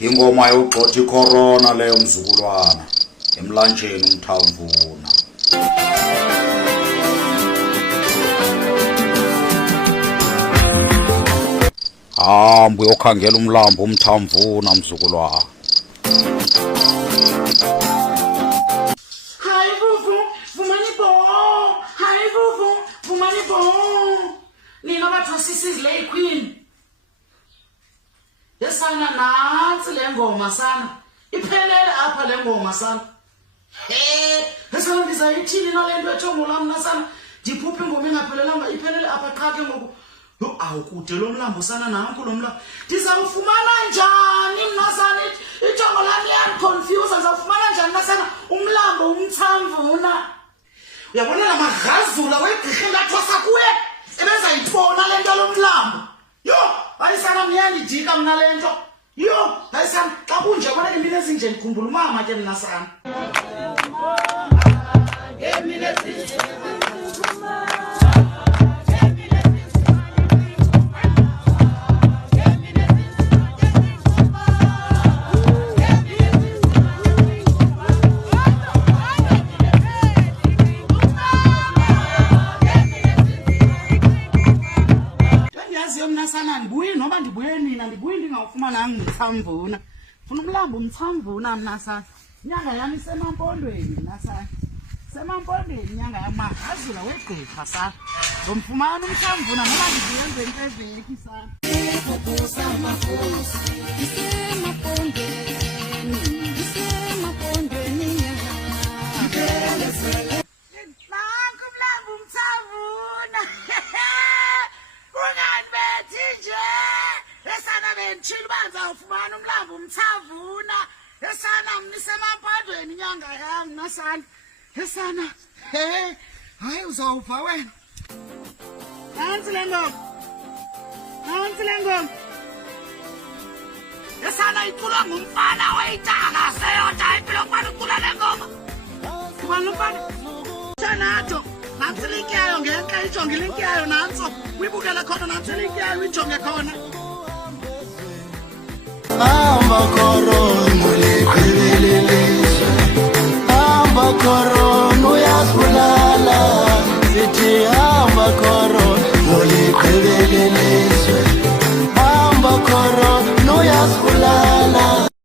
ingoma yogxotha icorona leyo mzukulwana emlanjeni umthamvuna. Hamba uyokhangela umlambo umthamvuna mzukulwana. Hayi vuvu, vumani bo. Hayi vuvu, vumani bo. Nina bathosisi Slay Queen. Yesana nansi le ngoma sana. Iphelele apha le ngoma sana. Esana ndizayithini nalento ethongo lam nasana. Ndiphupha ingoma engaphelelanga iphelele apha qha ke ngoku. Yo awukude lo mlambo sana nanku lo mlambo. Ndizawufumana njani nasana ithongo lam liyaconfuse. Ndizawufumana njani nasana umlambo umthamvuna. Uyabona la magazula wegqirha ngathosa kuye. Ebezayibona lento lo mlambo. Yo ayisana miyandijika mina lento. Yo ayisana xa kunje bona impilo ezinje ngikhumbula umama ke mina sana. Ndibuye noba ndibuye nina ndibuye ndingawufumananga umthamvuna. Funa umlambo umthamvuna mna sana. Inyanga yami isemampondweni mna sana. Semampondweni inyanga yami magazula wegqirha sana. Ngomfumana umthamvuna noba ndibuye emveni kweveki sana. Nanku umlambo umthamvuna. Esana bentshila uba ndizawufumana umlambo umthamvuna. Esana mna isemampondweni inyanga yam nasana. Esana hayi uzawuva wena. Nantsi le ngoma. Nantsi le ngoma. Esana iculwa ngumfana weyitanga seyodwa impilo kubana ucula le ngoma. Kubana umfana Tanato. Nantsi ilinki yayo ngenxa ijonge ilinki yayo nantso. Uyibukele khona nantsi ilinki yayo ijonge khona. Amacoro